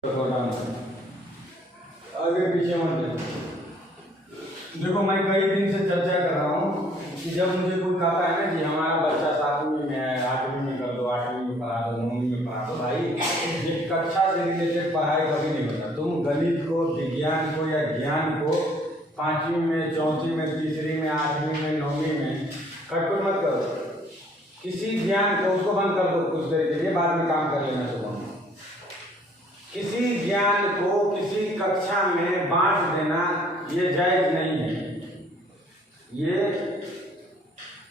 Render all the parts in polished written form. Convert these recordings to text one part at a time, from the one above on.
आगे पीछे मत देखो। मैं कई दिन से चर्चा कर रहा हूँ कि जब मुझे कोई कहता है ना कि हमारा बच्चा 7वीं में है, 8वीं में कर दो, 8वीं में पढ़ा दो, 9वीं में पढ़ा दो, भाई ये कक्षा से रिलेटेड पढ़ाई कभी नहीं होता। तुम गणित को, विज्ञान को या ज्ञान को 5वीं में, 4वीं में, 3री में, 8वीं में, 9वीं में कटपुट मत करो। किसी ज्ञान को उसको बंद कर दो कुछ देर के लिए, बाद में काम कर लेना सुबह। किसी ज्ञान को किसी कक्षा में बांट देना ये जायज नहीं है। ये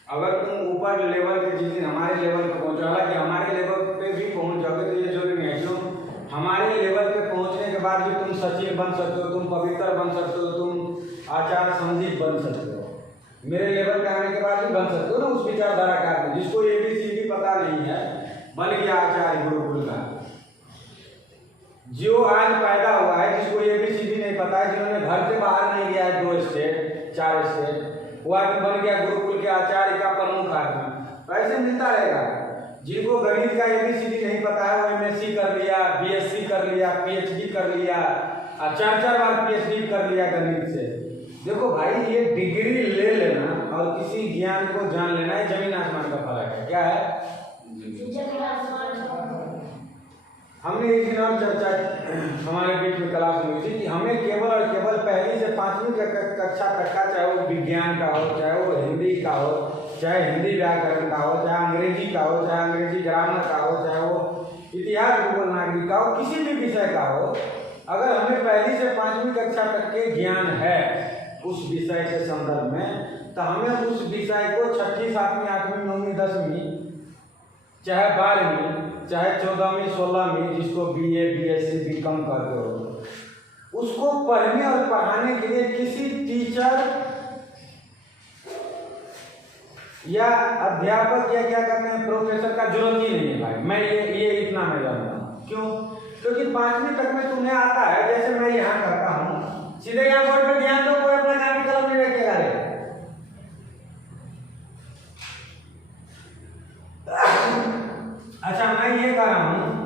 अगर तुम ऊपर लेवल के जिस दिन हमारे लेवल पे पहुँचो, हालांकि हमारे लेवल पे भी पहुँच जाओगे तो ये जरूरी नहीं है। क्यों? हमारे लेवल पे पहुँचने के बाद भी तुम सचिव बन सकते हो, तुम पवित्र बन सकते हो, तुम आचार्य संदीप बन सकते हो। मेरे लेवल पे आने के बाद भी बन सकते हो ना उस विचारधारा का आदमी जिसको ABCD पता नहीं है, बन गया आचार्य गुरुकुल का। जो आज पैदा हुआ है जिसको ABCD नहीं पता है, जिन्होंने घर से बाहर नहीं गया है 2 स्टेट 4 स्टेट, वो आदमी बन गया गुरुकुल के आचार्य का प्रमुख आदमी। तो ऐसे मिलता रहेगा। जिनको गणित का ABCD नहीं पता है वो MSc कर लिया, BSc कर लिया, PhD कर लिया, 4 बार PhD कर लिया गणित से। देखो भाई, ये डिग्री ले लेना और किसी ज्ञान को जान लेना है जमीन आसमान का फर्क है। क्या है? हमने एक दिन और चर्चा हमारे बीच में क्लास में हुई थी कि हमें केवल और केवल 1ली से 5वीं कक्षा तक का, चाहे वो विज्ञान का हो, चाहे वो हिंदी का हो, चाहे हिंदी व्याकरण का हो, चाहे अंग्रेजी का हो, चाहे अंग्रेजी ग्रामर का हो, चाहे वो इतिहास भूगोल नागरिक का हो, किसी भी विषय का हो, अगर हमें 1ली से 5वीं कक्षा तक के ज्ञान है उस विषय के संदर्भ में, तो हमें उस विषय को 6ठी, 7वीं, 8वीं, 9वीं, 10वीं, चाहे 12वीं, चाहे 14वीं, 16वीं, जिसको BA, BSc, BCom करते हो, उसको पढ़ने और पढ़ाने के लिए किसी टीचर या अध्यापक या क्या कहते हैं प्रोफेसर का जरूरत ही नहीं है भाई। मैं ये इतना मैं जानता हूँ। क्यों? क्योंकि 5वीं तक में तुम्हें आता है, जैसे मैं यहाँ करता हूँ, सीधे यहाँ बोर्ड पे ध्यान दो, कोई अपना कापी कलम नहीं रखेगा रे। अच्छा, मैं ये कर रहा हूँ,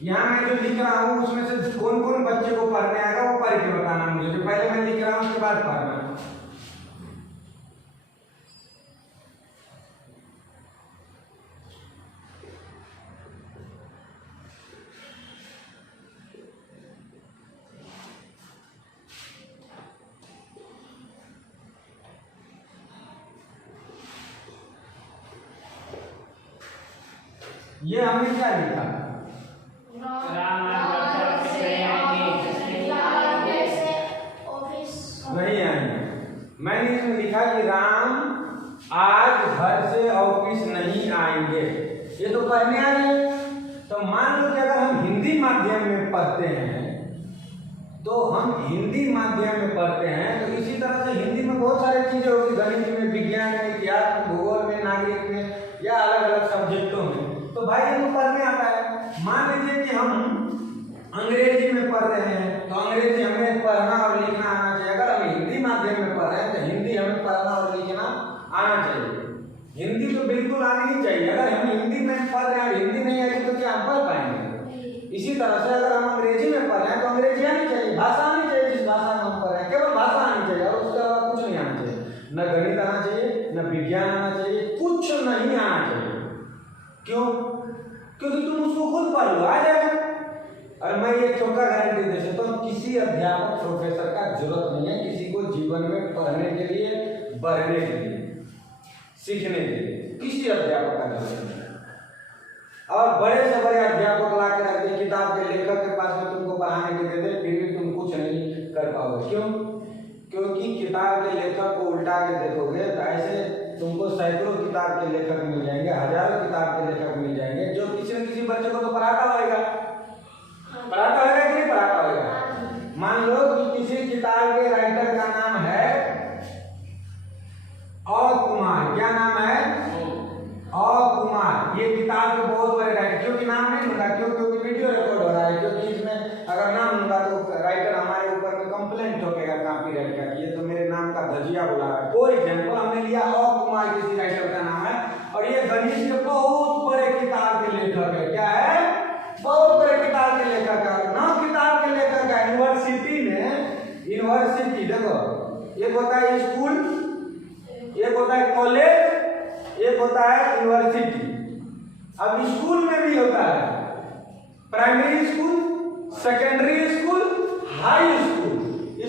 यहाँ मैं जो लिख रहा हूँ उसमें से कौन कौन बच्चे को पढ़ने आएगा वो पढ़ के बताना मुझे। जो पहले मैं लिख रहा हूँ उसके बाद पढ़ना। ये हमने क्या लिखा? नहीं आएंगे। मैंने इसमें लिखा कि राम आज घर से ऑफिस नहीं आएंगे। ये तो पढ़ने आ गए। तो मान लो कि अगर हम हिंदी माध्यम में पढ़ते हैं, तो हम हिंदी माध्यम में पढ़ते हैं तो इसी तरह से हिंदी में बहुत सारी चीजें होगी, गणित में, विज्ञान में, इतिहास में, भूगोल में, नागरिक में या अलग अलग सब्जेक्टों में। तो भाई हमको पढ़ने आता है। मान लीजिए कि हम अंग्रेजी में पढ़ रहे हैं तो अंग्रेजी हमें पढ़ना और लिखना आना चाहिए। अगर हम हिंदी माध्यम में पढ़ रहे हैं तो हिंदी हमें पढ़ना और लिखना आना चाहिए। हिंदी तो बिल्कुल आनी ही चाहिए। अगर हम हिंदी में पढ़ रहे हैं और हिंदी नहीं आएगी तो क्या हम पढ़ पाएंगे? इसी तरह से अगर हम अंग्रेजी में पढ़ रहे हैं तो अंग्रेजी आनी चाहिए, भाषा आनी चाहिए जिस भाषा में हम पढ़ रहे हैं, केवल भाषा आनी चाहिए और उसके अलावा कुछ नहीं आना चाहिए। न गणित आना चाहिए, न विज्ञान आना चाहिए, कुछ नहीं आना चाहिए। क्यों? क्योंकि तुम उसको खुद पढ़ लो, आ जाएगा। और मैं ये छोटा गारंटी दे सकता हूँ, किसी अध्यापक प्रोफेसर का जरूरत नहीं है किसी को जीवन में पढ़ने के लिए, बढ़ने के लिए, सीखने के लिए। किसी अध्यापक का जरूरत नहीं है। और बड़े से बड़े अध्यापक ला के रख दे, किताब के लेखक के पास में तुमको पढ़ाने के दे दे, फिर भी तुम कुछ नहीं कर पाओगे। क्यों? क्योंकि किताब के लेखक को उल्टा के देखोगे तो ऐसे तुमको सैकड़ों किताब के लेखक मिल जाएंगे, हजारों किताब के लेखक मिल जाएंगे जो किसी न किसी बच्चे को तो पढ़ाता होगा कि नहीं पढ़ाता होगा। मान लो कि किसी किताब के राइटर का नाम है और कुमार। क्या नाम है? और कुमार। ये किताब के बहुत बड़े राइटर। क्योंकि नाम नहीं लूंगा, क्योंकि वीडियो रिकॉर्ड हो रहा है, क्योंकि इसमें अगर नाम लूंगा तो राइटर हमारे ऊपर में कंप्लेंट ठोकेगा कॉपीराइट का, ये तो मेरे नाम का धजिया बुला रहा है। फॉर एग्जाम्पल हमने लिया और कुमार किसी राइटर का नाम है और ये गणित के बहुत बड़े किताब के लेखक है। क्या है? यूनिवर्सिटी, देखो एक होता है स्कूल, एक होता है कॉलेज, एक होता है यूनिवर्सिटी। अब स्कूल में भी होता है primary school, secondary school, high school.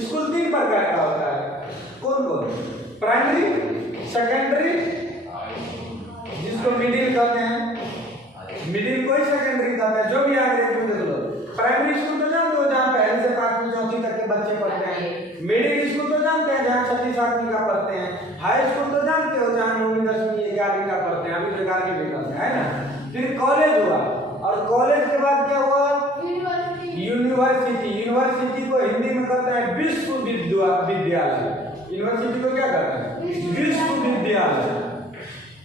School 3 प्रकार का होता है। कौन कौन? प्राइमरी, सेकेंडरी, जिसको मिडिल कहते हैं, मिडिल कोई सेकेंडरी कहते हैं, जो भी अंग्रेजी में देख लो। प्राइमरी स्कूल तो जानते हो जहाँ पहले से 5वीं 4वीं तक के बच्चे पढ़ते हैं। मिडिल स्कूल तो जानते हैं जहाँ 6वीं 7वीं का पढ़ते हैं। हाई स्कूल तो जानते हो जहाँ 9वीं 10वीं 11वीं का पढ़ते हैं, अभी तो 11वीं में करते हैं, है ना। फिर कॉलेज हुआ, और कॉलेज के बाद क्या हुआ? यूनिवर्सिटी। यूनिवर्सिटी को हिंदी में कहते हैं विश्वविद्यालय। यूनिवर्सिटी को क्या कहते हैं? विश्वविद्यालय।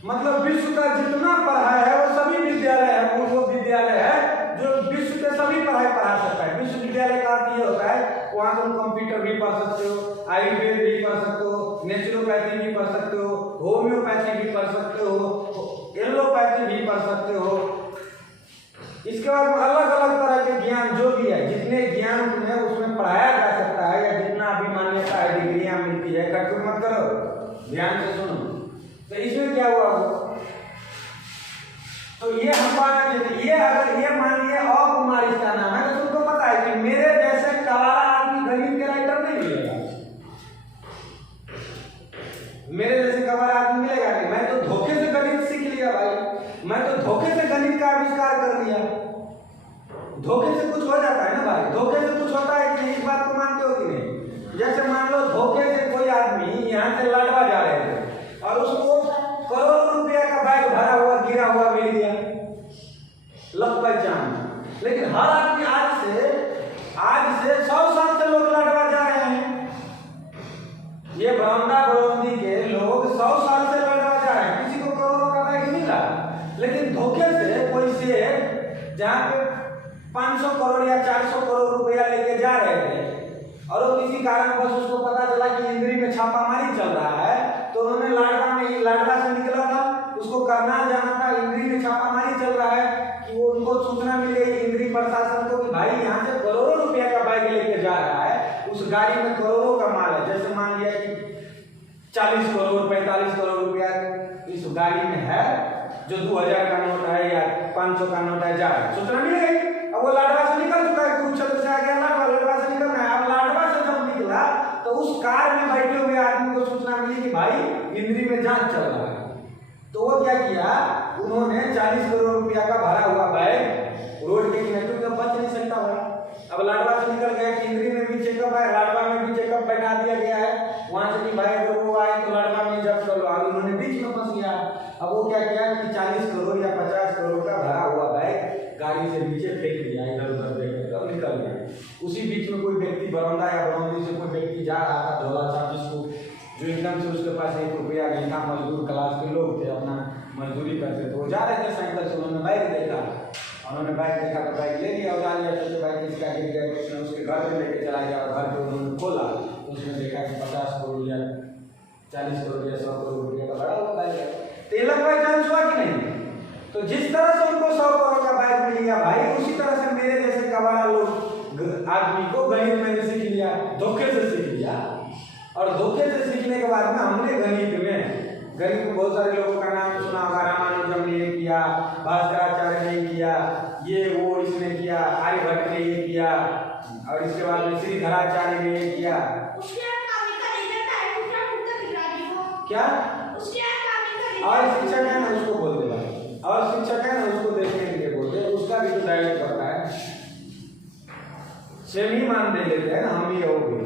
मतलब विश्व का जितना पढ़ाई है वो सभी विद्यालय है, वो विद्यालय है जो विश्व के सभी पढ़ाई पढ़ा सकता है। विश्वविद्यालय का अर्थ ये होता है वहाँ तुम कंप्यूटर भी पढ़ सकते हो, आयुर्वेद भी पढ़ सकते हो, नेचुरोपैथी भी पढ़ सकते हो, होम्योपैथी भी पढ़ सकते हो, एलोपैथी भी पढ़ सकते हो। इसके बाद अलग अलग तरह के ज्ञान जो भी है, जितने ज्ञान तुम्हें उसमें पढ़ाया जा सकता है या जितना भी मान्यता है, डिग्रियां मिलती है, कट मत करो, ध्यान से सुनो। तो इसमें क्या हुआ? तो ये हम ये अगर ये मान लिए अकुमार इसका नाम है, तो तुमको पता है कि मेरे जैसे कवारा आदमी गणित के राइटर नहीं मिलेगा, मेरे जैसे कवारा आदमी मिलेगा नहीं। मैं तो धोखे से गणित सीख लिया भाई, मैं तो धोखे से गणित का आविष्कार कर लिया। धोखे से कुछ हो जाता है ना भाई, धोखे से कुछ होता है कि नहीं, इस बात को मानते हो कि नहीं? जैसे मान लो धोखे से कोई आदमी यहाँ से लाडवा जा रहे थे और उसको करोड़ों रुपया का बैग भरा हुआ गिरा हुआ मिल गया, लग पहचान। लेकिन हर आदमी आज से 100 साल से लोग लाडवा जा रहे हैं। ये बरौंदा बरौंदी के लोग 100 साल से लाडवा जा रहे हैं, किसी को करोड़ों का बैग मिला। लेकिन धोखे से कोई सेठ जहाँ पे 500 करोड़ या 400 करोड़ रुपया लेके जा रहे थे और वो किसी कारण बस उसको पता चला कि इंद्री में छापामारी चल रहा है, तो उन्होंने लाडवा से निकला था, उसको करनाल जाना था, इंद्री में छापामारी चल रहा है, कि वो उनको सूचना मिल गई इंद्री प्रशासन को कि भाई यहाँ से करोड़ों रुपया का बैग लेके जा रहा है, उस गाड़ी में करोड़ों का माल है। जैसे मान लिया कि 40 करोड़ 45 करोड़ रुपया इस गाड़ी में है, जो 2000 का नोट है या 500 का नोट है, जा सूचना मिल गई। अब वो लाडवा से निकल चुका है, कुरुक्षेत्र से आ गया लाडवा से निकलना है। अब लाडवा से जब निकला तो उस कार में बैठे हुए आदमी को सूचना मिली कि भाई इंद्री में जांच चल रहा है। तो वो क्या किया, उन्होंने 40 करोड़ रुपया का भरा हुआ बैग रोड के किनारे, तो बच नहीं सकता भाई। अब लाडवा से निकल गया कि इंद्री में भी चेकअप है, लाडवा में भी चेकअप बैठा दिया गया है, वहां से कि भाई अगर वो आए तो लाडवा में जब चलो। अब उन्होंने बीच में फंस गया। अब वो क्या किया कि 40 करोड़ या 50 करोड़ का भरा हुआ बैग गाड़ी से नीचे फेंक दिया, इधर उधर देकर अब निकल गया। उसी बीच में कोई व्यक्ति बरौंदा या बरौंदी से कोई व्यक्ति जा रहा था झोला छाप, जिसको जो एकदम से उसके पास 1 रुपया नहीं था, मजदूर क्लास के लोग थे, अपना मजदूरी करते थे, वो जा रहे थे साइकिल से, उन्होंने बैग देखा, उन्होंने बैग देखा तो बैग ले लिया, उठा लिया, तो बैग किसका गिर गया, उसने उसके घर में लेके चला गया और घर पे उन्होंने खोला तो उसमें देखा कि 50 करोड़ या 40 करोड़ या 100 करोड़ रुपये का बड़ा हुआ बैग है। तेलक भाई चांस हुआ कि नहीं? तो जिस तरह से उनको 100 करोड़ का बैग मिल गया भाई, उसी तरह से मेरे जैसे कबाड़ा लोग आदमी को गणित मैंने सीख लिया, धोखे से सीख लिया। और धोखे से सीखने के बाद में हमने गणित में बहुत सारे लोगों का नाम सुना होगा, रामानुजम ने ये किया, भास्कराचार्य ने किया, ये वो इसने किया, आर्यभट्ट ने ये किया, और इसके बाद में श्रीधराचार्य ने ये किया। क्या और शिक्षक है ना उसको बोल दे भाई, और शिक्षक है ना उसको देखने के लिए बोलते, उसका भी तो डायरेक्ट करता है, सेम ही मान दे लेते हैं ना हम ही हो गए।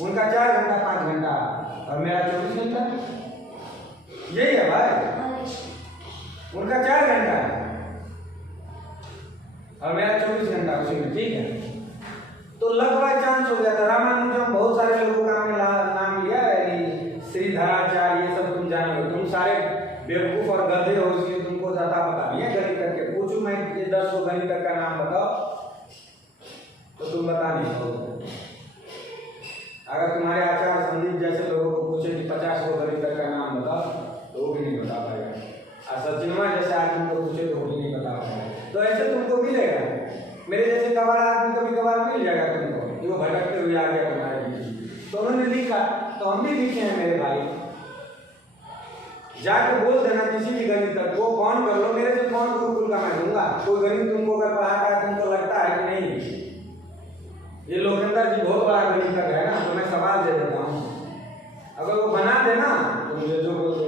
उनका 4 घंटा 5 घंटा और मेरा 24 घंटा, यही है भाई। उनका 4 घंटा है और मेरा 24 घंटा उसी में, ठीक है। तो लगभग चांस हो गया था। रामानुजम बहुत सारे लोगों का हमने नाम लिया, श्रीधराचार्य ये सब तुम जानो, तुम सारे बेवकूफ और गधे हो, इसलिए तुमको ज्यादा पता नहीं है गणित करके। पूछू मैं ये 10 को गणित का नाम बताओ तो तुम बता नहीं पाओगे। अगर तुम्हारे आचार्य संदीप जैसे लोगों को पूछे कि 50 को गणित का नाम बताओ तो वो भी नहीं बता पाएगा, और सचिनवा जैसे आदमी को पूछे तो वो भी नहीं बता पाएगा। तो ऐसे तुमको मिलेगा, मेरे जैसे कबाड़ा आदमी कभी कभार मिल जाएगा तुमको, वो भटकते हुए आ गया तुम्हारे बीच। तो उन्होंने लिख लिखा, तो हम भी लिखे हैं मेरे भाई। जाके बोल देना किसी भी गणित तक, वो फोन कर लो, मेरे से फोन गुरुकुल का मैं दूंगा। कोई गणित तुमको अगर पढ़ाता है, तुमको लगता है कि नहीं ये लोकेंद्र जी बहुत बड़ा गणितज्ञ है ना, तो मैं सवाल दे देता हूँ, अगर वो बना देना तो मुझे जो बोल दे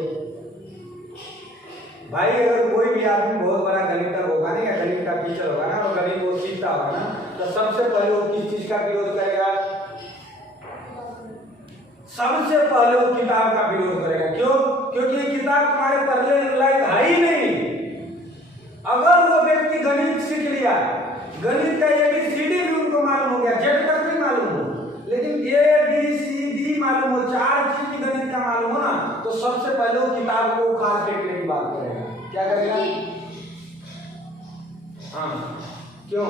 भाई। अगर कोई भी आदमी बहुत बड़ा गणितज्ञ होगा ना, या गणित का टीचर होगा ना, और गणित वो सीखता होगा ना, तो सबसे पहले वो किस चीज का विरोध करेगा? सबसे पहले वो किताब का विरोध करेगा। क्यों? क्योंकि ये किताब तुम्हारे पढ़ने लायक है ही नहीं। अगर वो व्यक्ति गणित सीख लिया, गणित का ABCD भी उनको मालूम हो गया, जेड तक भी मालूम हो, लेकिन ABCD मालूम हो, 4 चीज भी गणित का मालूम हो ना, तो सबसे पहले वो किताब को उखाड़ फेंकने की बात करेगा। क्या करेगा? हाँ, क्यों?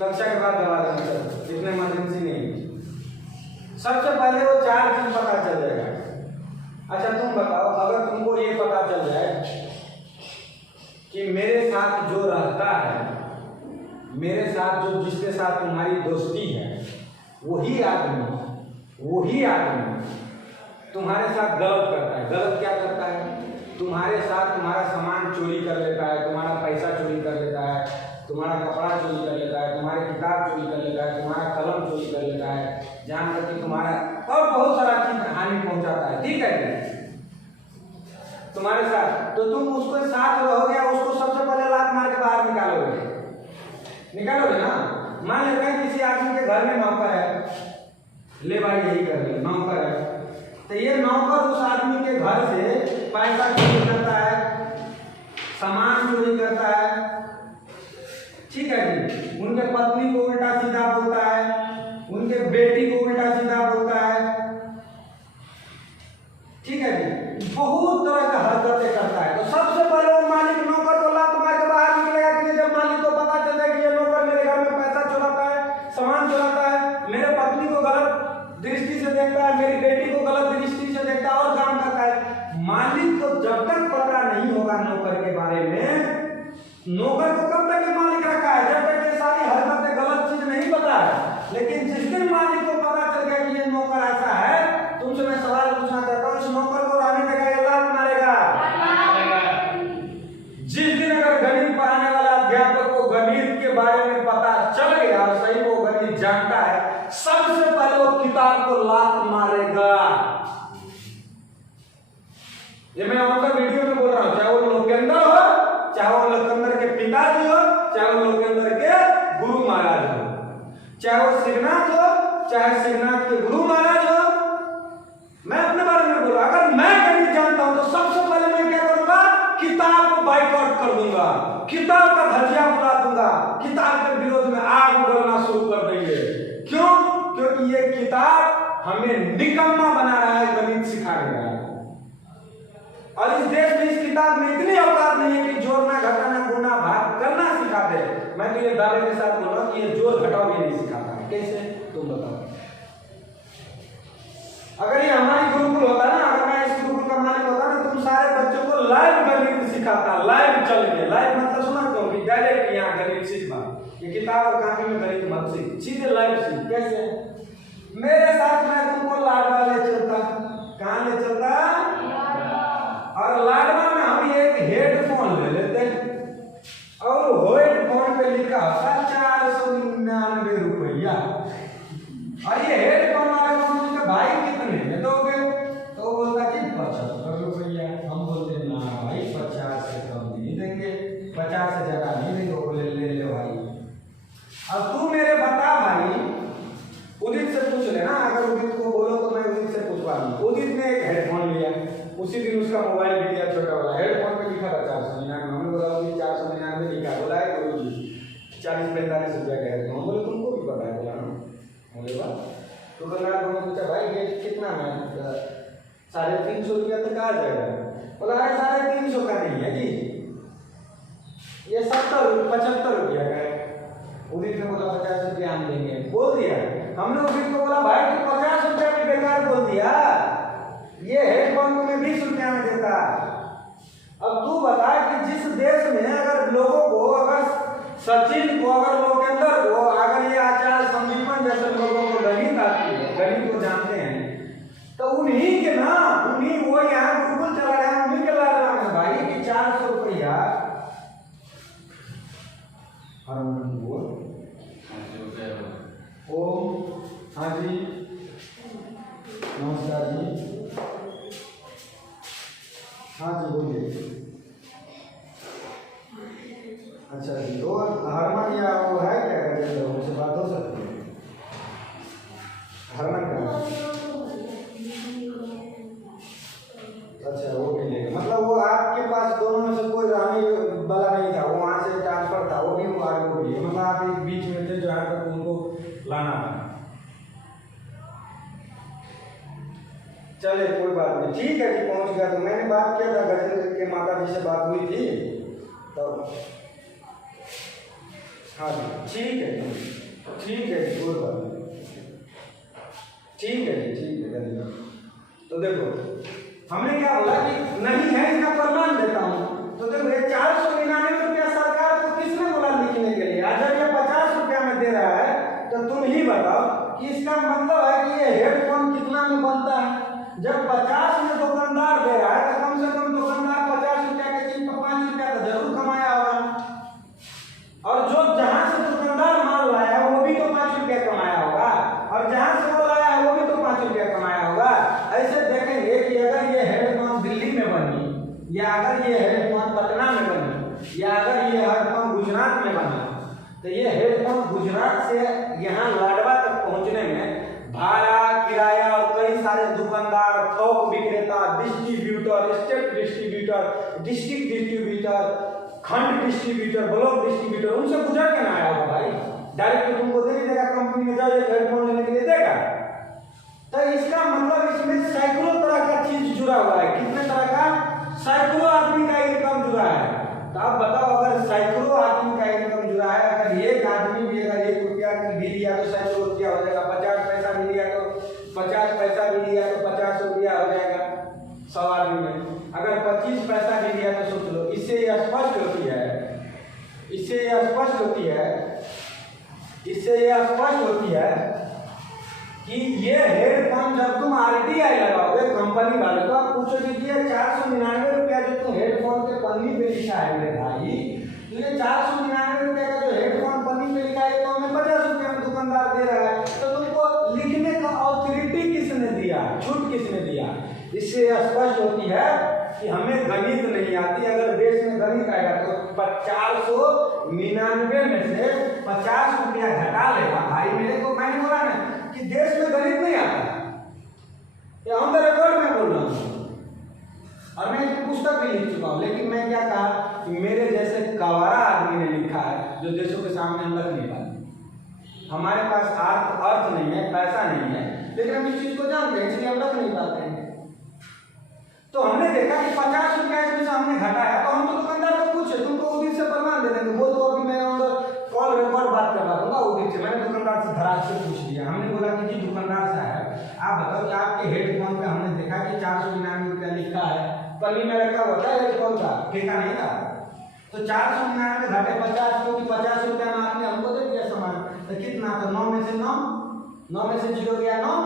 कक्षा के बाद दवा देना सर, इतने इमरजेंसी नहीं। सबसे पहले वो 4 चीज पता चल जाएगा। अच्छा तुम बताओ, अगर तुमको ये पता चल जाए कि मेरे साथ जो रहता है, मेरे साथ जो जिसके साथ तुम्हारी दोस्ती है, वही आदमी तुम्हारे साथ गलत करता है। गलत क्या करता है? तुम्हारे साथ तुम्हारा सामान चोरी कर लेता है, तुम्हारा पैसा चोरी कर लेता है, तुम्हारा कपड़ा चोरी कर लेता है, तुम्हारी किताब चोरी कर लेता है, तुम्हारा कलम चोरी कर लेता है, जान करके तुम्हारा और बहुत सारा चीज हानि पहुंचाता है। ठीक है तुम्हारे साथ, तो तुम उसके साथ रहोगे, उसको सबसे पहले लात मार के बाहर निकालोगे ना। मान लेते हैं किसी आदमी के घर में नौकर है, ले भाई यही कर ले, नौकर है, तो ये नौकर उस आदमी के घर से पैसा चोरी करता है, सामान चोरी करता है, ठीक है जी, उनके पत्नी को उल्टा सीधा बोलता है, उनके बेटी को उल्टा सीधा बोलता है, ठीक है जी, बहुत तरह का हरकतें करता है। तो सबसे पहले वो मालिक नौकर को लात मार के बाहर निकलेगा कि जब मालिक को पता चल जाए कि ये नौकर मेरे घर में पैसा चुराता है, सामान चुराता है, मेरे पत्नी को गलत दृष्टि से देखता है, मेरी बेटी को गलत दृष्टि से देखता है और काम करता है। मालिक को जब तक पता नहीं होगा नौकर के बारे में, नौकर को कब तक ये मालिक रखा है? जब तक ये सारी हरकतें गलत चीज नहीं पता है। लेकिन जिस दिन मालिक को पता चल गया कि ये नौकर ऐसा है, तुमसे मैं सवाल पूछना चाहता हूँ, इस नौकर को रहने देगा या लात मारेगा? जिस दिन अगर गणित पढ़ाने वाला अध्यापक को गणित के बारे में पता चल गया और सही वो गणित जानता है, सबसे पहले वो किताब को लात मारेगा। ये मैं आपका वीडियो में बोल रहा हूं, चाहे वो लोकेंद्र हो, चाहे वो लोकेंद्र के पिताजी हो, चाहे वो लोकेंद्र के गुरु महाराज हो, चाहे वो सिद्धनाथ हो, चाहे सिद्धनाथ के गुरु महाराज हो। मैं अपने बारे में बोला, अगर मैं गणित जानता हूं तो सबसे पहले मैं क्या करूंगा? किताब को बाइकआउट कर दूंगा, किताब का धज्जियां उड़ा दूंगा, किताब के विरोध में आग उगलना शुरू कर देंगे। क्यों? क्योंकि ये किताब हमें निकम्मा बना रहा है, गणित सिखा रहा है। और इस देश में इस किताब में इतनी औकात नहीं है कि जोड़ना, घटाना, गुणा, भाग करना सिखा दे। मैं तो ये दावे के साथ बोल रहा हूं कि ये जोड़ घटाओ ये नहीं सिखाता। कैसे? तुम बताओ। अगर ये हमारी गुरुकुल होता ना, अगर मैं इस गुरुकुल का मालिक होता ना, तुम सारे बच्चों को लाइव गणित सिखाता, लाइव चल के। लाइव मतलब समझते हो कि डायरेक्ट यहाँ गणित सीख बा, ये किताब और कॉपी में गणित मत सीख, सीधे लाइव सीख। कैसे? मेरे साथ मैं तुमको लाडवा ले चलता। कहाँ ले चलता? और लाडवा में हम एक हेडफोन ले लेते और हेडफोन पे लिखा 499 रुपया। और ये हेडफोन वाले को पूछते भाई कितने में दोगे? तो बोलता कि 75 रुपया। हम बोलते ना भाई 50 से कम नहीं देंगे, 50 से ज्यादा नहीं देंगे। बोले ले ले भाई। अब तू मेरे बता भाई, उदित से पूछ लेना। अगर उदित को बोलो तो मैं उदित से पूछवा लूंगा। उदित ने एक हेडफोन लिया, उसी दिन उसका मोबाइल भी दिया छोटा वाला। हेडफोन पे लिखा था 499। हमने बोला 499 लिखा। बोला है गुरु जी 40-45 रुपया का हेडफोन। बोले तुमको भी पता है? बोला बोले वाह। तो दुकानदार को पूछा भाई ये कितना में? 350 रुपया तक आ जाएगा। बोला 350 का नहीं है जी, ये 75 रुपया का है। उदित ने बोला 50 रुपया हम देंगे। बोल दिया। हमने उदित को बोला भाई तू 50 रुपया भी बेकार बोल दिया, ये हेडफोन को मैं 20 रुपया में देता। अब तू बता कि जिस देश में अगर लोगों को, अगर सचिन को, अगर लोकेंद्र को, अगर ये आचार्य संदीपन जैसे लोगों को गणित आती है, उन्हीं के ना, उन्हीं वो यहाँ गूगल चला रहे हैं, उन्हीं के ला रहा है भाई कि 400 रुपया। और बोल ओ हाँ जी नमस्कार जी, हाँ जी बोलिए। अच्छा जी, तो हरमन या वो है क्या करते हैं, उनसे बात हो सकती है? हरमन का अच्छा वो भी लेगा, मतलब वो आपके पास दोनों में से कोई रहने वाला नहीं था, वो वहाँ से ट्रांसफर था, वो भी वो आगे वो भी, मतलब आप एक बीच में थे जो यहाँ तक उनको लाना था। चले कोई बात नहीं, ठीक है जी, पहुँच गया। तो मैंने बात किया था गजेंद्र के माता जी से बात हुई थी तो हाँ जी ठीक है जी, कोई बात नहीं, ठीक है जी, ठीक है धन्यवाद। तो देखो हमने क्या बोला कि नहीं है, इसका प्रमाण देता हूँ। तो देखो ये 499 रुपया सरकार को किसने बोला लिखने के लिए? अगर ये 50 रुपया में दे रहा है तो तुम ही बताओ कि इसका मतलब है कि ये हेडफोन कितना में बनता है? जब 50 में दुकानदार दे रहा है तो कम से कम दुकानदार 50 रुपया के चीज पर 5 रुपया तो जरूर कमाया होगा, और जो जहां से दुकानदार माल लाया है वो भी तो 5 रुपया कमाया होगा, और जहां से वो लाया है वो भी तो 5 रुपया कमाया होगा। ऐसे देखेंगे कि अगर ये हेडफोन दिल्ली में बनी, या अगर ये हेडफोन पटना में बनी, या अगर ये हेडफोन गुजरात में बना, तो ये हेडफोन गुजरात से यहाँ लाडवा तक पहुंचने में भाड़ा, किराया और कई सारे दुकानदार, थोक विक्रेता, distributor, state distributor, district distributor, खंड डिस्ट्रीब्यूटर, ब्लॉक डिस्ट्रीब्यूटर, उनसे गुजर के ना आया होगा भाई। डायरेक्ट तुमको दे देगा, कंपनी में जाओ एक हेडफोन लेने के लिए देगा। तो इसका मतलब इसमें सैकड़ों तरह का चीज जुड़ा हुआ है। कितने तरह का? सैकड़ों आदमी का इनकम जुड़ा है। तो आप बताओ, अगर सैकड़ों आदमी का इनकम जुड़ा है, अगर एक आदमी भी अगर 1 रुपया भी लिया तो सैकड़ों रुपया हो जाएगा, 50 पैसा भी लिया तो 50 पैसा भी लिया तो 50 रुपया हो जाएगा 100 आदमी में। अगर 25 पैसा भी लिया तो सोच लो, इससे यह स्पष्ट होती है, इससे यह स्पष्ट होती है, इससे यह स्पष्ट होती है कि ये हेडफोन जब तुम RTI लगाओगे कंपनी वाले को, आप पूछोगे कि ये 499 रुपया जो तुम हेडफोन के पन्नी पे लिखा है मेरे भाई, तो ये 499 रुपया का जो हेडफोन पन्नी पे लिखा है तो हमें 50 रुपया में दुकानदार दे रहा है, तो तुमको लिखने का ऑथोरिटी किसने दिया, छूट किसने दिया? इससे स्पष्ट होती है कि हमें गणित नहीं आती। अगर देश में गणित आएगा तो 499 में से 50 रुपया घटा लेगा भाई। मेरे को मैंने बोला ना कि देश में गणित नहीं आता, ये ऑन द रिकॉर्ड में बोल रहा हूँ, और मैं एक पुस्तक भी लिख चुका हूँ। लेकिन मैं क्या कहा कि मेरे जैसे कवारा आदमी ने लिखा है जो देशों के सामने हम रख नहीं पाते। हमारे पास अर्थ नहीं है, पैसा नहीं है, लेकिन हम इस चीज को जानते हैं, इसलिए हम रख नहीं पाते हैं। तो हमने देखा कि 50 रुपया इसमें से हमने घटाया, तो हम तो दुकानदार को पूछे, तुमको उदित से प्रमाण दे देंगे। वो तो अभी मैं कॉल रिकॉर्ड बात करवा दूंगा उदित से। मैंने दुकानदार से धराज से पूछ लिया, हमने बोला कि जी दुकानदार साहब आप बताओ कि आपके हेडफोन पे हमने देखा कि 499 रुपया लिखा है, पन्नी में रखा हुआ था हेडफोन का, ठेका नहीं था। तो 499 घाटे 50, क्योंकि 50 रुपया में आपने हमको दे दिया सामान, तो कितना? तो 9 में से 9 में से 0 गया 9,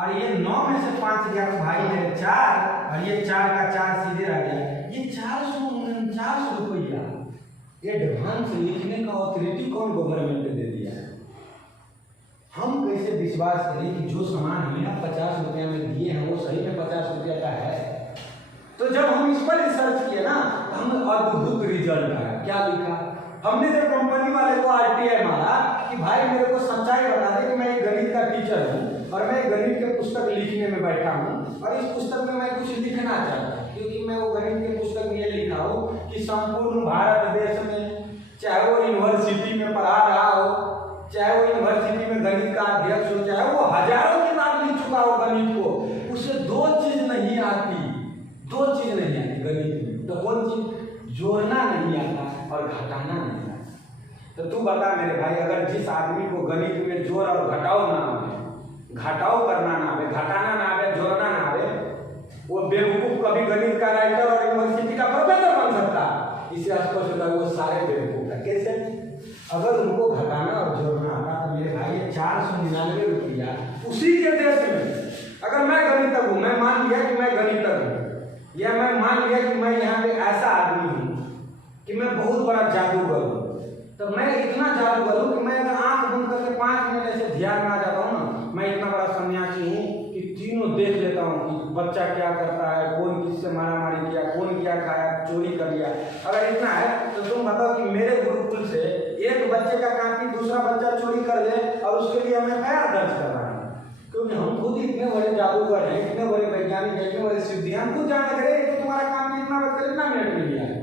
और ये 9 में से 5 गया तो भाई मेरे 4, और ये 4 का 4 सीधे रह गया। ये 449 रुपया एडवांस लिखने का ऑथोरिटी कौन गवर्नमेंट ने दे दिया है? हम कैसे विश्वास करें कि जो सामान हमें 50 रुपया में दिए हैं वो सही में 50 रुपया का है? तो जब हम इस पर रिसर्च किए ना, हम अद्भुत रिजल्ट आया। क्या लिखा? हमने जब कंपनी वाले को RTI मारा कि भाई मेरे को सच्चाई बता दे कि मैं एक गणित का टीचर हूँ और मैं गणित के पुस्तक लिखने में बैठा हूँ, और इस पुस्तक में मैं कुछ लिखना चाहता हूँ, क्योंकि मैं वो गणित के पुस्तक में ये लिखा हूँ कि संपूर्ण भारत देश में, चाहे वो यूनिवर्सिटी में पढ़ा रहा हो, चाहे वो यूनिवर्सिटी में गणित का अध्यक्ष हो, चाहे वो हजारों किताब लिख चुका हो गणित को, उसे 2 चीज नहीं आती, 2 चीज नहीं आती गणित में। तो कौन चीज? जोड़ना नहीं आता और घटाना नहीं आता। तो तू बता मेरे भाई, अगर जिस आदमी को गणित में जोड़ और घटाओ ना आवे, घटाओ करना ना आवे, घटाना ना आवे, जोड़ना ना आवे, वो बेवकूफ कभी गणित का राइटर और यूनिवर्सिटी का प्रोफेसर बन सकता? इसे स्पष्ट होता है वो सारे बेवकूफ है। कैसे? अगर उनको घटाना और जोड़ना आता तो मेरे भाई 499 रुपया उसी के देश में, अगर मैं गणितज्ञ हूँ, मैं मान जादूगर हूँ। तो मैं इतना जादूगर हूँ कि मैं अगर आंख बंद करके 5 मिनट ऐसे ध्यान में आ जाता हूँ ना, मैं इतना बड़ा सन्यासी हूँ कि तीनों देख लेता हूँ कि बच्चा क्या करता है, कौन किससे मारामारी किया, कौन क्या खाया, चोरी कर लिया। अगर इतना है तो तुम बताओ कि मेरे गुरुकुल से एक बच्चे का कॉपी दूसरा बच्चा चोरी कर ले और उसके लिए हमें क्या दर्ज कर रहा है, क्योंकि हम खुद इतने बड़े जादूगर हैं, इतने बड़े वैज्ञानिक हैं, इतने बड़े सिद्धि, हम खुद जान लगे कि तुम्हारा काम कितना बच्चा कितना मिनट में लिया है,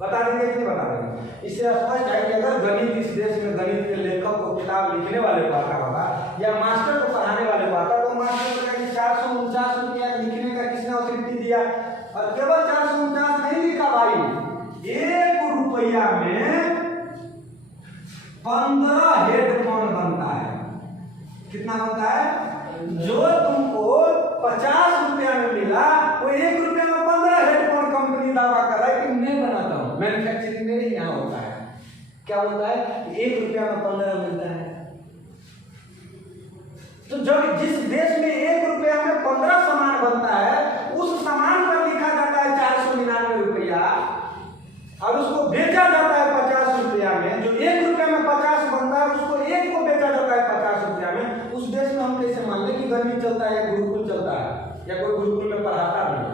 बता देंगे कि नहीं बता देंगे। इससे स्पष्ट है कि अगर गणित इस देश में गणित के लेखक को किताब लिखने वाले को आता होगा या मास्टर को पढ़ाने वाले को आता, तो मास्टर को कहेंगे 449 रुपया लिखने का किसने अथॉरिटी दिया, और केवल 449 नहीं लिखा भाई, 1 रुपया में 15 हेडफोन बनता है। कितना बनता है? जो तुमको 50 रुपया में मिला वो 1 रुपया में 15 हेडफोन कंपनी दावा कर रहा है कि मैं बनाता हूँ, मैन्युफैक्चरिंग मेरे यहाँ होता है। क्या होता है? 1 रुपया में 15 मिलता है। तो जब जिस देश में 1 रुपया में 15 सामान बनता है, उस सामान पर लिखा जाता है 499 रुपया और उसको बेचा जाता है 50 रुपया में। जो 1 रुपया में 50 बनता है उसको 1 को बेचा जाता है 50 रुपया में। उस देश में हम कैसे मान लें कि गणित चलता है या गुरुकुल चलता है या कोई गुरुकुल में पढ़ाता नहीं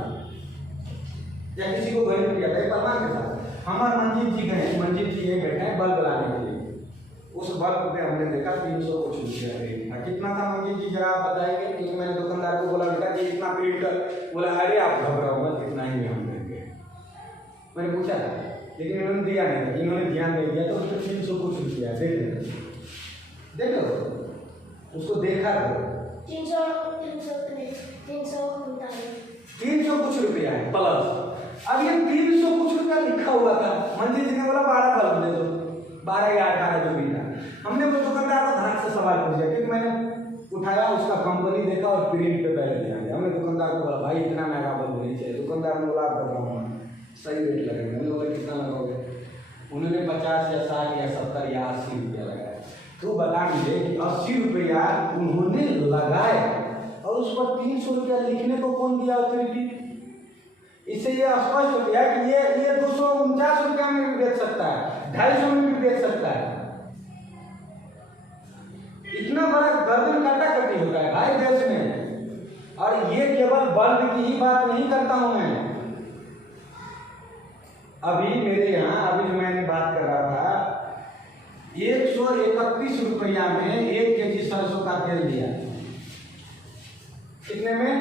या किसी को गणित किया था प्रमाण के साथ। हमारे मंजीत जी गए, मंजीत जी ये बैठे हैं बल्ब लाने के लिए, उस बल्ब पे हमने देखा 300 कुछ रुपया रेट था। कितना था मंजीत जी जरा आप बताएंगे? क्योंकि मैंने दुकानदार को बोला बेटा जी इतना पेड़ कर, बोला अरे आप घबराओ मत, इतना ही हम देंगे। मैंने पूछा था लेकिन इन्होंने दिया नहीं, इन्होंने ध्यान नहीं दिया तो उसको 300 कुछ रुपया दे देखो, उसको देखा करो 300 कुछ रुपया है प्लस। अब ये 300 कुछ रुपया लिखा हुआ था, मंजीत जी ने बोला 12 बल्ब दे दो, 12 या 18 जो भी था। हमने वो दुकानदार को धड़क से सवाल पूछ दिया क्योंकि मैंने उठाया उसका कंपनी देखा और प्रिंट पे पहले ध्यान दिया। हमने दुकानदार को बोला भाई इतना महंगा बल्ब नहीं चाहिए। दुकानदार ने बोला आप सही रेट लगेगा। मैंने बोला कितना लगाओगे? उन्होंने 50 या 60 या 70 या 80 रुपया लगाया। तो बता मुझे कि 80 रुपया उन्होंने लगाए और उस पर 300 रुपया लिखने को कौन दिया अथॉरिटी? इससे ये स्पष्ट हो गया कि ये 249 रुपया में भी बेच सकता है, 250 में भी बेच सकता है। इतना बड़ा गर्दन काटा-कटी होता है भाई देश में। और ये केवल बल्ब की ही बात नहीं करता हूं मैं। अभी मेरे यहाँ अभी जो मैंने बात कर रहा था 131 रुपया में 1 केजी सरसों का तेल दिया। कितने में?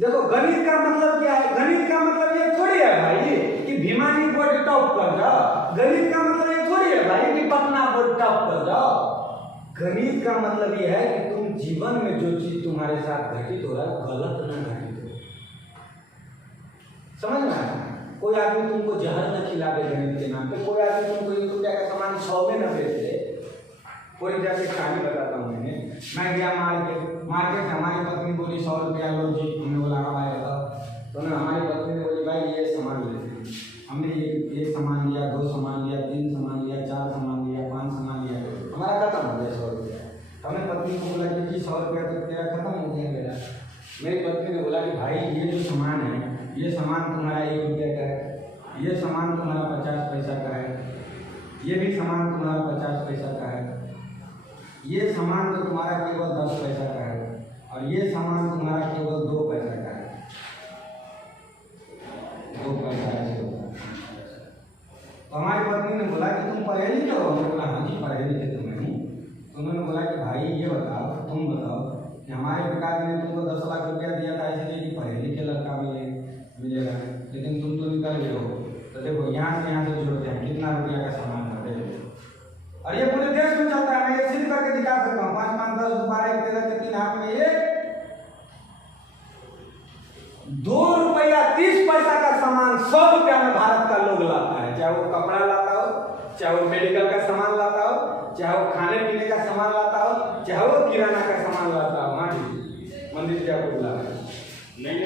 देखो गणित का मतलब क्या है? गणित का मतलब ये थोड़ी है भाई कि भिमानी बोर्ड टॉप कर जाओ। गणित का मतलब ये थोड़ी है भाई कि पटना बोर्ड टॉप कर जाओ। गणित का मतलब ये है कि तुम जीवन में जो चीज तुम्हारे साथ घटित हो रहा है गलत ना घटित हो। समझ में आया? कोई आदमी तुमको जहर न खिला दे गणित के नाम पे, कोई आदमी तुमको 1 रुपया का सामान 100 में न बेच दे। कोई जाके कहानी बताता हूँ मैं गया मार्केट हमारी पत्नी बोली 100 रुपया लो जी। हमने बोला हमारे तो ना हमारी पत्नी ने बोली भाई ये सामान लेते। हमने ये सामान लिया, 2 सामान लिया, 3 सामान लिया, 4 सामान लिया, 5 सामान लिया, हमारा खत्म हो गया 100 रुपया। हमने पत्नी को बोला कि 100 रुपया तो तेरा खत्म हो गया मेरा। मेरी पत्नी ने बोला कि भाई ये जो सामान है ये सामान तुम्हारा 1 रुपया का है, ये सामान तुम्हारा 50 पैसा का है, ये भी सामान तुम्हारा 50 पैसा का है, ये सामान तो तुम्हारा केवल 10 पैसा का है और ये सामान तुम्हारा केवल 2 पैसा का है। 2 पैसा ऐसे होता है। तो हमारी पत्नी ने बोला कि तुम पढ़े लिखे हो? हमने बोला हाँ जी पढ़े लिखे तो मैं हूँ। तो उन्होंने बोला कि भाई ये बताओ, तुम बताओ कि हमारे पिताजी ने तुमको 10 लाख रुपया दिया था इसलिए कि पढ़े लिखे लड़का मिलेगा, लेकिन तुम तो निकल गए हो। तो देखो यहाँ से जोड़ते हैं कितना रुपया का सामान करते हैं। और ये पूरे देश में चलता है। मैं ये सिद्ध करके दिखा सकता हूँ 5, 5, 10, 12, 13 के 3 हाथ में ये 2 रुपया 30 पैसा का सामान 100 रुपया में भारत का लोग लाता है। चाहे वो कपड़ा लाता हो, चाहे वो मेडिकल का सामान लाता हो, चाहे वो खाने पीने का सामान लाता हो, चाहे वो किराना का सामान लाता हो। हाँ जी मंदिर क्या को बुला रहे नहीं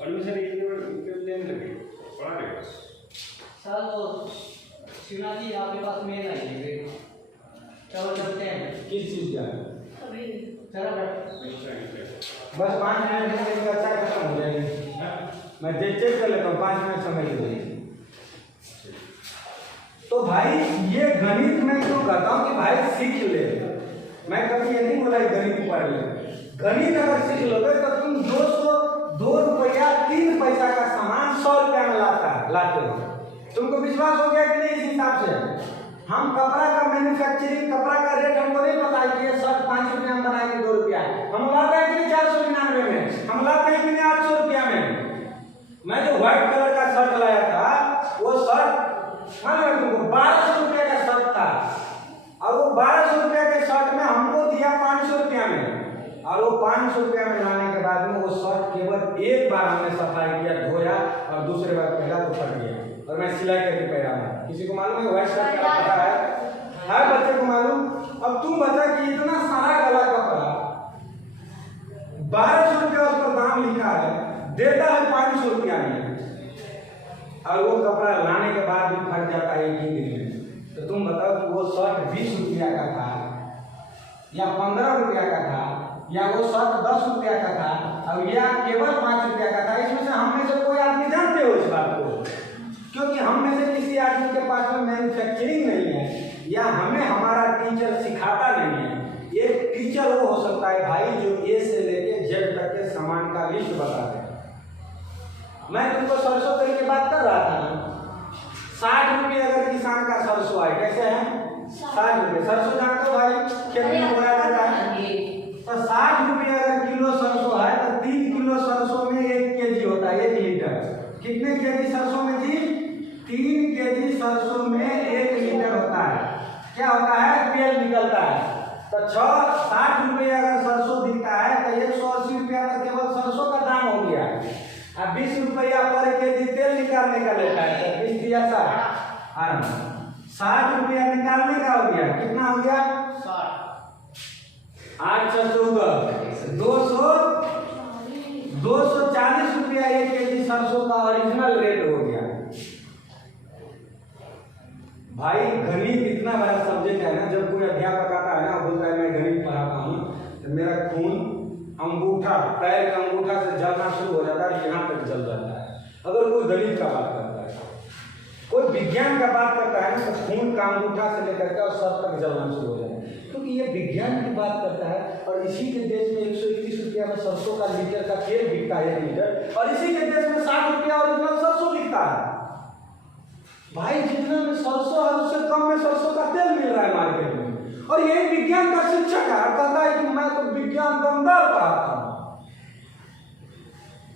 एडमिशन लेने लगे पढ़ा रहे सर। वो शिवनाथ जी आपके पास मेल आई है, चलो चलते हैं। किस चीज का? चलो बस 5 मिनट में अच्छा खत्म हो जाएगी। मैं चेक कर लेता हूँ 5 मिनट समय ले तो भाई ये गणित मैं क्यों कहता हूँ कि भाई सीख ले। मैं कभी ये नहीं बोला गणित पढ़ ले, गणित अगर सीख लोगे तो तुम 2 रुपया 3 पैसा का सामान 100 रुपया में लाते हो। तुमको विश्वास हो गया कि नहीं? इस हिसाब से हम कपड़ा का मैन्युफैक्चरिंग, कपड़ा का रेट हमको नहीं पता है कि ये शर्ट 5 रुपया में बनाएंगे 2 रुपया, हम लाते हैं कि 499 में, हम लाते हैं कि 800 रुपया में। मैं जो व्हाइट कलर का शर्ट लाया था वो शर्ट हाँ 1200 रुपया का शर्ट था, और वो 1200 रुपया के शर्ट में हमको दिया 500 रुपया में, और वो 500 रुपया में लाने के बाद में वो शर्ट केवल एक बार हमने सफाई किया, धोया और दूसरे बार पहला तो फट गया और मैं सिलाई करके पहना हूँ। किसी को मालूम है व्हाइट शर्ट का पता है बच्चे को मालूम? अब तुम बता कि इतना सारा गला कपड़ा 1200 रुपया उस पर दाम लिखा है, देता है 500 रुपया में, और वो कपड़ा लाने के बाद भी फट जाता है एक ही दिन में। तो तुम बताओ कि वो शर्ट 20 रुपया का था या 15 रुपया का था, या वो शर्ट 10 रुपया का था, और या केवल 5 रुपया का था? इसमें से हम में से कोई आदमी जानते हो इस बात को? क्योंकि हम में से किसी आदमी के पास में मैन्युफैक्चरिंग नहीं है, या हमें हमारा टीचर सिखाता नहीं है। एक टीचर वो हो सकता है भाई जो ए से लेके जेड तक के सामान का लिस्ट बता दे। मैं तुमको सरसों तेल की बात कर रहा था ना, 60 रुपये अगर किसान का सरसों आए, कैसे है 60 रुपये? सरसों जानते हो भाई खेत में बोया जाता है, तो 60 रुपये अगर किलो सरसों है तो 3 किलो सरसों में 1 केजी होता है, 1 लीटर। कितने केजी सरसों में जी? 3 केजी सरसों में 1 लीटर होता है। क्या होता है? तेल निकलता है। तो 60 रुपये अगर सरसों बिकता है तो 180 रुपया तो केवल सरसों का दाम हो गया। अब 20 रुपया पर केजी तेल निकालने का लेता है, तो 20 दिया 60 रुपया निकालने का हो गया। कितना हो गया? 8 14 240 रुपया 1 केजी सरसों का ओरिजिनल रेट हो गया। भाई गणित इतना बड़ा सब्जेक्ट है ना, जब कोई अध्यापक आता है ना बोलता है मैं गणित पढ़ाता हूँ, तो मेरा खून अंगूठा, पैर का अंगूठा से जलना शुरू हो जाता है, यहाँ तक जल जाता है। अगर कोई गणित का बात करता है, कोई विज्ञान का बात करता है ना, तो खून का अंगूठा से लेकर के और सर तक जलना शुरू हो जाता है, क्योंकि ये विज्ञान की बात करता है। और इसी के देश में 121 रुपया में सरसों का लीटर का तेल बिकता है 1 लीटर, और इसी के देश में 60 रुपया ओरिजिनल सरसों बिकता है। भाई जितना में सरसों है उससे कम में सरसों का तेल मिल रहा है मार्केट में, और यही विज्ञान का शिक्षक है, कहता है कि मैं तो विज्ञान दमदार पढ़ाता हूँ।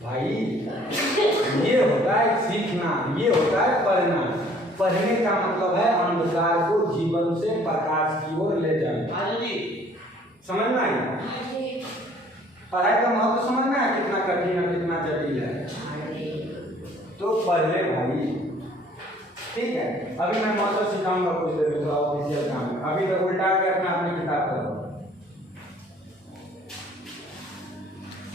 भाई ये होता है सीखना, ये होता है पढ़ना। पढ़ने का मतलब है अंधकार को जीवन से प्रकाश की ओर ले जाना। समझ में आई? पढ़ाई का महत्व समझ में आया कितना कठिन है, कितना जटिल है। तो पढ़े भाई, ठीक है। अभी मैं मौसम सिखाऊंगा कुछ देर में, ऑफिशियल काम है। अभी तक उल्टा के अपना अपनी किताब करो।